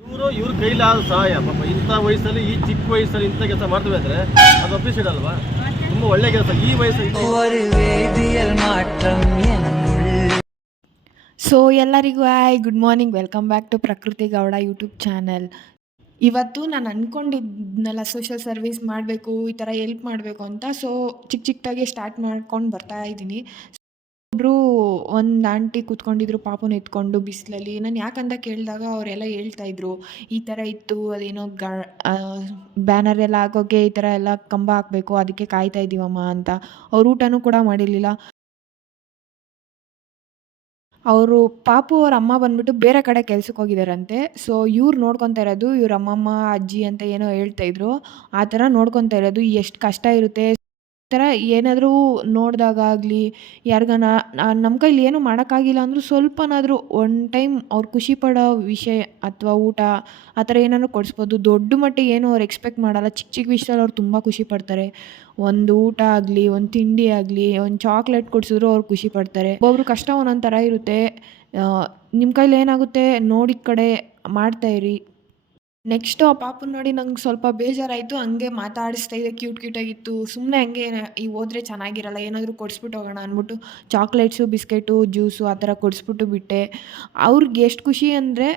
ಇವ್ರ ಕೈಲಾದ ಸಹಾಯ ಪಾಪ ಇಂಥ ವಯಸ್ಸಲ್ಲಿ ಈ ಚಿಕ್ಕ ವಯಸ್ಸಲ್ಲಿ ಇಂಥ ಕೆಲಸ ಮಾಡ್ತೇವೆ ಅಂದರೆ ಅದು ಅಪ್ರಿಷಿಯೇಟ್ ಅಲ್ವಾ? ತುಂಬ ಒಳ್ಳೆ ಕೆಲಸ ಈ ವಯಸ್ಸಲ್ಲಿ. ಸೊ ಎಲ್ಲರಿಗೂ hi, good morning, welcome back to Prakruti Gowda YouTube channel. ಇವತ್ತು ನಾನು ಅಂದ್ಕೊಂಡಿದ್ನಲ್ಲ ಸೋಷಿಯಲ್ ಸರ್ವಿಸ್ ಮಾಡಬೇಕು, ಈ ಥರ ಹೆಲ್ಪ್ ಮಾಡಬೇಕು ಅಂತ. ಸೊ ಚಿಕ್ಕದಾಗಿ ಸ್ಟಾರ್ಟ್ ಮಾಡ್ಕೊಂಡು ಬರ್ತಾ ಇದ್ದೀನಿ. ಒಬ್ಬರು ಒಂದು ಆಂಟಿ ಕೂತ್ಕೊಂಡಿದ್ರು ಪಾಪನ ಎತ್ಕೊಂಡು ಬಿಸಿಲಲ್ಲಿ. ನಾನು ಯಾಕಂತ ಕೇಳಿದಾಗ ಅವರೆಲ್ಲ ಹೇಳ್ತಾಯಿದ್ರು, ಈ ಥರ ಇತ್ತು, ಅದೇನೋ ಬ್ಯಾನರ್ ಎಲ್ಲ ಹಾಕೋಕ್ಕೆ ಈ ಥರ ಎಲ್ಲ ಕಂಬ ಹಾಕಬೇಕು, ಅದಕ್ಕೆ ಕಾಯ್ತಾ ಇದ್ದೀವಮ್ಮ ಅಂತ. ಅವ್ರು ಊಟನೂ ಕೂಡ ಮಾಡಿರಲಿಲ್ಲ. ಅವರು ಪಾಪು ಅವ್ರ ಅಮ್ಮ ಬಂದ್ಬಿಟ್ಟು ಬೇರೆ ಕಡೆ ಕೆಲ್ಸಕ್ಕೆ ಹೋಗಿದ್ದಾರಂತೆ. ಸೊ ಇವ್ರು ನೋಡ್ಕೊತಾ ಇರೋದು, ಇವ್ರ ಅಮ್ಮಮ್ಮ ಅಜ್ಜಿ ಅಂತ ಏನೋ ಹೇಳ್ತಾಯಿದ್ರು. ಆ ಥರ ನೋಡ್ಕೊತಾ ಇರೋದು. ಎಷ್ಟು ಕಷ್ಟ ಇರುತ್ತೆ ಈ ಥರ ಏನಾದರೂ ನೋಡಿದಾಗಲಿ, ಯಾರಿಗಾನ ನಮ್ಮ ಕೈಲಿ ಏನೂ ಮಾಡೋಕ್ಕಾಗಿಲ್ಲ ಅಂದರೂ ಸ್ವಲ್ಪನಾದರೂ ಒನ್ ಟೈಮ್ ಅವ್ರು ಖುಷಿ ಪಡೋ ವಿಷಯ ಅಥವಾ ಊಟ ಆ ಥರ ಏನಾದ್ರು ಕೊಡಿಸ್ಬೋದು. ದೊಡ್ಡ ಮಟ್ಟಿಗೆ ಏನೂ ಅವ್ರು ಎಕ್ಸ್ಪೆಕ್ಟ್ ಮಾಡಲ್ಲ. ಚಿಕ್ಕ ಚಿಕ್ಕ ವಿಷಯದಲ್ಲಿ ಅವ್ರು ತುಂಬ ಖುಷಿ ಪಡ್ತಾರೆ. ಒಂದು ಊಟ ಆಗಲಿ, ಒಂದು ತಿಂಡಿ ಆಗಲಿ, ಒಂದು ಚಾಕ್ಲೇಟ್ ಕೊಡಿಸಿದ್ರು ಅವ್ರು ಖುಷಿ ಪಡ್ತಾರೆ. ಒಬ್ಬೊಬ್ರು ಕಷ್ಟ ಒಂದೊಂದು ಥರ ಇರುತ್ತೆ. ನಿಮ್ಮ ಕೈಲಿ ಏನಾಗುತ್ತೆ ನೋಡಿದ ಕಡೆ ಮಾಡ್ತಾಯಿರಿ. ನೆಕ್ಸ್ಟು ಆ ಪಾಪನ ನೋಡಿ ನಂಗೆ ಸ್ವಲ್ಪ ಬೇಜಾರಾಯಿತು. ಹಂಗೆ ಮಾತಾಡಿಸ್ತಾ ಇದೆ, ಕ್ಯೂಟಾಗಿತ್ತು. ಸುಮ್ಮನೆ ಹಂಗೆ ಈಗ ಹೋದರೆ ಚೆನ್ನಾಗಿರಲ್ಲ, ಏನಾದರೂ ಕೊಡಿಸ್ಬಿಟ್ಟು ಹೋಗೋಣ ಅಂದ್ಬಿಟ್ಟು ಚಾಕ್ಲೇಟ್ಸು, ಬಿಸ್ಕೆಟು, ಜ್ಯೂಸು ಆ ಥರ ಕೊಡಿಸ್ಬಿಟ್ಟು ಬಿಟ್ಟೆ. ಅವ್ರಿಗೆ ಎಷ್ಟು ಖುಷಿ ಅಂದರೆ,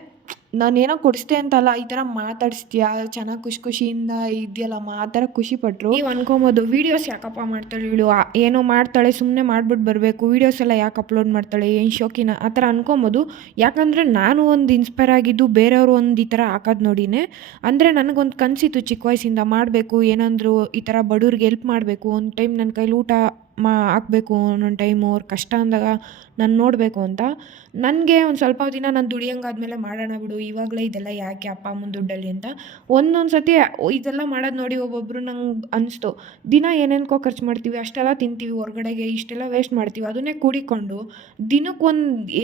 ನಾನೇನೋ ಕೊಡಿಸ್ದೆ ಅಂತಲ್ಲ, ಈ ಥರ ಮಾತಾಡಿಸ್ತೀಯಾ, ಚೆನ್ನಾಗಿ ಖುಷಿಯಿಂದ ಇದೆಯಲ್ಲಮ್ಮ, ಆ ಥರ ಖುಷಿಪಟ್ಟರು. ನೀವು ಅನ್ಕೊಬೋದು, ವೀಡಿಯೋಸ್ ಯಾಕಪ್ಪ ಮಾಡ್ತಾಳೆ ಇವಳು, ಏನೋ ಮಾಡ್ತಾಳೆ ಸುಮ್ಮನೆ ಮಾಡ್ಬಿಟ್ಟು ಬರಬೇಕು, ವೀಡಿಯೋಸ್ ಎಲ್ಲ ಯಾಕೆ ಅಪ್ಲೋಡ್ ಮಾಡ್ತಾಳೆ, ಏನು ಶೋಕಿನ ಆ ಥರ ಅನ್ಕೊಬೋದು. ಯಾಕಂದರೆ ನಾನು ಒಂದು ಇನ್ಸ್ಪೈರ್ ಆಗಿದ್ದು ಬೇರೆಯವರು ಒಂದು ಈ ಥರ ಹಾಕೋದು ನೋಡಿನೇ. ಅಂದರೆ ನನಗೊಂದು ಕನಸಿತ್ತು ಚಿಕ್ಕ ವಯಸ್ಸಿಂದ, ಮಾಡಬೇಕು ಏನಾದರೂ ಈ ಥರ ಬಡವ್ರಿಗೆ ಹೆಲ್ಪ್ ಮಾಡಬೇಕು, ಒಂದು ಟೈಮ್ ನನ್ನ ಕೈಲಿ ಊಟ ಹಾಕಬೇಕು, ಒಂದೊಂದು ಟೈಮು ಅವ್ರು ಕಷ್ಟ ಅಂದಾಗ ನಾನು ನೋಡಬೇಕು ಅಂತ. ನನಗೆ ಒಂದು ಸ್ವಲ್ಪ ದಿನ ನಾನು ದುಡಿಯೋಂಗಾದ್ಮೇಲೆ ಮಾಡೋಣ ಬಿಡು, ಇವಾಗಲೇ ಇದೆಲ್ಲ ಯಾಕೆ ಅಪ್ಪ ಅಮ್ಮನ ದುಡ್ಡಲ್ಲಿ ಅಂತ. ಒಂದೊಂದು ಸತಿ ಇದೆಲ್ಲ ಮಾಡೋದು ನೋಡಿ ಒಬ್ಬೊಬ್ಬರು ನಂಗೆ ಅನಿಸ್ತು, ದಿನ ಏನೇನೋ ಖರ್ಚು ಮಾಡ್ತೀವಿ, ಅಷ್ಟೆಲ್ಲ ತಿಂತೀವಿ ಹೊರಗಡೆಗೆ, ಇಷ್ಟೆಲ್ಲ ವೇಸ್ಟ್ ಮಾಡ್ತೀವಿ. ಅದನ್ನೇ ಕೂಡಿಕೊಂಡು ದಿನಕ್ಕೆ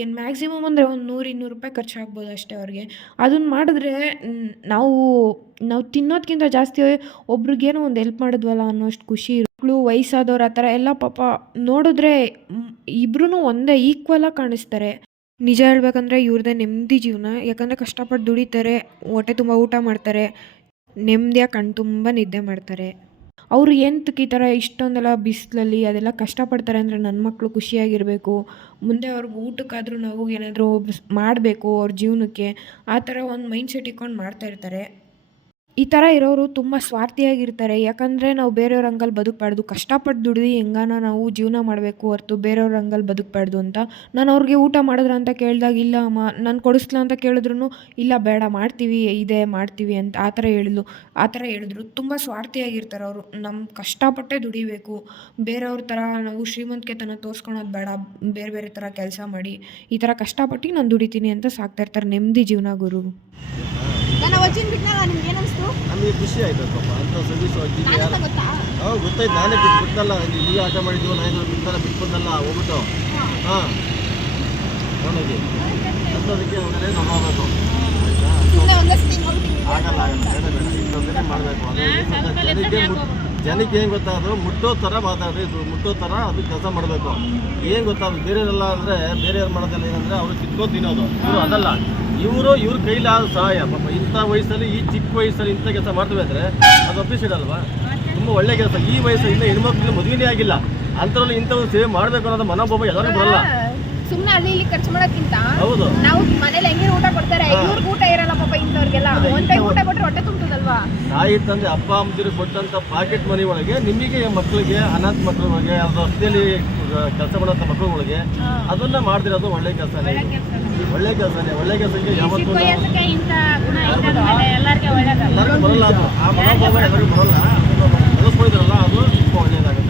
ಏನು ಮ್ಯಾಕ್ಸಿಮಮ್ ಅಂದರೆ ಒಂದು 100-200 ರೂಪಾಯಿ ಖರ್ಚಾಗ್ಬೋದು ಅಷ್ಟೇ ಅವ್ರಿಗೆ. ಅದನ್ನು ಮಾಡಿದ್ರೆ ನಾವು ತಿನ್ನೋದಕ್ಕಿಂತ ಜಾಸ್ತಿ ಒಬ್ರಿಗೇನೋ ಒಂದು ಹೆಲ್ಪ್ ಮಾಡಿದ್ವಲ್ಲ ಅನ್ನೋಷ್ಟು ಖುಷಿ. ಮಕ್ಕಳು, ವಯಸ್ಸಾದವ್ರು ಆ ಥರ ಎಲ್ಲ ಪಾಪ ನೋಡಿದ್ರೆ ಇಬ್ಬರೂ ಒಂದೇ ಈಕ್ವಲಾಗಿ ಕಾಣಿಸ್ತಾರೆ. ನಿಜ ಹೇಳ್ಬೇಕಂದ್ರೆ ಇವ್ರದ್ದೇ ನೆಮ್ಮದಿ ಜೀವನ. ಯಾಕಂದರೆ ಕಷ್ಟಪಟ್ಟು ದುಡಿತಾರೆ, ಹೊಟ್ಟೆ ತುಂಬ ಊಟ ಮಾಡ್ತಾರೆ, ನೆಮ್ಮದಿಯಾಗಿ ಕಣ್ಣು ತುಂಬ ನಿದ್ದೆ ಮಾಡ್ತಾರೆ. ಅವರು ಎಂತಕ್ಕೆ ಈ ಥರ ಇಷ್ಟೊಂದೆಲ್ಲ ಬಿಸಿಲಲ್ಲಿ ಅದೆಲ್ಲ ಕಷ್ಟಪಡ್ತಾರೆ ಅಂದರೆ ನನ್ನ ಮಕ್ಕಳು ಖುಷಿಯಾಗಿರಬೇಕು, ಮುಂದೆ ಅವ್ರಿಗೆ ಊಟಕ್ಕಾದರೂ ನಾವು ಏನಾದರೂ ಮಾಡಬೇಕು ಅವ್ರ ಜೀವನಕ್ಕೆ, ಆ ಥರ ಒಂದು ಮೈಂಡ್ಸೆಟ್ ಇಟ್ಕೊಂಡು ಮಾಡ್ತಾಯಿರ್ತಾರೆ. ಈ ಥರ ಇರೋರು ತುಂಬ ಸ್ವಾರ್ಥಿಯಾಗಿರ್ತಾರೆ. ಯಾಕಂದರೆ ನಾವು ಬೇರೆಯವ್ರ ಹಂಗಲ್ಲಿ ಬದುಕಬಾರ್ದು, ಕಷ್ಟಪಟ್ಟು ದುಡಿದು ಹೆಂಗಾನ ನಾವು ಜೀವನ ಮಾಡಬೇಕು ಹೊರತು ಬೇರೆಯವ್ರ ಹಂಗಲ್ಲಿ ಬದುಕಬಾರ್ದು ಅಂತ. ನಾನು ಅವ್ರಿಗೆ ಊಟ ಮಾಡಿದ್ರ ಅಂತ ಕೇಳಿದಾಗ, ಇಲ್ಲ ಅಮ್ಮ ನಾನು ಕೊಡಿಸ್ಲಾ ಅಂತ ಕೇಳಿದ್ರು, ಇಲ್ಲ ಬೇಡ ಮಾಡ್ತೀವಿ, ಇದೆ ಮಾಡ್ತೀವಿ ಅಂತ ಆ ಥರ ಹೇಳಿದ್ರು. ತುಂಬ ಸ್ವಾರ್ಥಿಯಾಗಿರ್ತಾರೆ ಅವರು. ನಮ್ಮ ಕಷ್ಟಪಟ್ಟೇ ದುಡಿಬೇಕು, ಬೇರೆಯವ್ರ ಥರ ನಾವು ಶ್ರೀಮಂತಿಕೆತನ ತೋರಿಸ್ಕೊಳೋದು ಬೇಡ, ಬೇರೆ ಬೇರೆ ಥರ ಕೆಲಸ ಮಾಡಿ ಈ ಥರ ಕಷ್ಟಪಟ್ಟು ನಾನು ದುಡಿತೀನಿ ಅಂತ ಸಾಕ್ತಾಯಿರ್ತಾರೆ. ನೆಮ್ಮದಿ ಜೀವನ ಗುರು. ನಮಗೆ ಖುಷಿ ಆಯ್ತು ಪಾಪ ಅಂತ ಸರ್ವಿಸ್ ಗೊತ್ತಾಯ್ತು. ನಾನೇ ಬಿಟ್ಟಲ್ಲ, ನೀವೇ ಆಟ ಮಾಡಿದ್ವು, ನಾನು ಬಿಟ್ಬಿಟ್ಟಲ್ಲ ಹೋಗ್ಬಿಟ್ಟು. ಹಾಂ ನೋಡೋಗಿ ಅಂಥದಕ್ಕೆ ಅವನೇ ನೋಡಬೇಕು. ಆಗಲ್ಲ ಬೇಡ ಇಂಥದ್ದನ್ನೇ ಮಾಡಬೇಕು. ಜನಕ್ಕೆ ಏನು ಗೊತ್ತಾದ್ರು ಮುಟ್ಟೋ ಥರ ಮಾತಾಡ್ರಿ, ಮುಟ್ಟೋ ಥರ ಅದು ಕೆಲಸ ಮಾಡಬೇಕು. ಏನು ಗೊತ್ತಾದ್ರು ಬೇರೆಯವರೆಲ್ಲ ಅಂದರೆ ಬೇರೆಯವ್ರು ಮಾಡೋದೆಲ್ಲ ಏನಂದರೆ ಅವರು ಕಿತ್ಕೊಂಡು ತಿನ್ನೋದು. ಇವರು ಅದಲ್ಲ, ಇವ್ರ ಕೈಲಾದ ಸಹಾಯ ಪಾಪ ಇಂಥ ವಯಸ್ಸಲ್ಲಿ ಈ ಚಿಕ್ಕ ವಯಸ್ಸಲ್ಲಿ ಇಂಥ ಕೆಲಸ ಮಾಡ್ತೇವೆ ಅಂದರೆ ಅದು ಅಪ್ರಿಷಿಯೇಟ್ ಅಲ್ವಾ? ತುಂಬ ಒಳ್ಳೆ ಕೆಲಸ. ಈ ವಯಸ್ಸಲ್ಲಿ ಹೆಣ್ಮಕ್ಳು ಮದುವೆನೇ ಆಗಿಲ್ಲ ಅಂಥವ್ರಲ್ಲಿ ಇಂಥವ್ರು ಸೇವೆ ಮಾಡಬೇಕು ಅನ್ನೋದು ಮನೋಭಾವ ಎಲ್ಲರಿಗೂ ಬರಲ್ಲ. ಸುಮ್ಮನೆ ಅಲ್ಲಿ ಇಲ್ಲಿ ಖರ್ಚು ಮಾಡೋಕ್ಕಿಂತ ಹೌದು, ನಾವು ಮನೇಲಿ ಹೆಂಗೆ ಊಟ ಕೊಡ್ತಾರೆ, ಇವ್ರಿಗೆ ಊಟ ಇರಲ್ಲ ಪಾಪ ಇಂಥವ್ರಿಗೆಲ್ಲ. ಒಂದ್ ಟೈಮ್ ಊಟ ಕೊಟ್ಟರೆ ಹೊಟ್ಟೆ ತುಂಬುತ್ತಲ್ವಾ? ತಾಯಿ ತಂದೆ ಅಪ್ಪ ಅಮ್ಮದಿರು ಕೊಟ್ಟಂಥ ಪಾಕೆಟ್ ಮನಿ ಒಳಗೆ ನಿಮಗೆ ಮಕ್ಕಳಿಗೆ, ಅನಾಥ ಮಕ್ಕಳಿಗೆ, ಅದು ರಸ್ತೆಯಲ್ಲಿ ಕೆಲಸ ಮಾಡೋಂಥ ಮಕ್ಕಳುಗಳಿಗೆ ಅದನ್ನ ಮಾಡ್ತಿರೋದು ಒಳ್ಳೆ ಕೆಲಸನೇ. ಒಳ್ಳೆ ಕೆಲಸಕ್ಕೆ ಯಾವತ್ತೂ ಎಲ್ಲರಿಗೂ ಬರಲ್ಲ. ಅದು ಆ ಮನೋಭಾವ ಎಲ್ಲರಿಗೂ ಬರಲ್ಲ. ಬಳಸ್ಕೊಳಿದ್ರಲ್ಲ, ಅದು ತುಂಬ ಒಳ್ಳೆಯದಾಗುತ್ತೆ.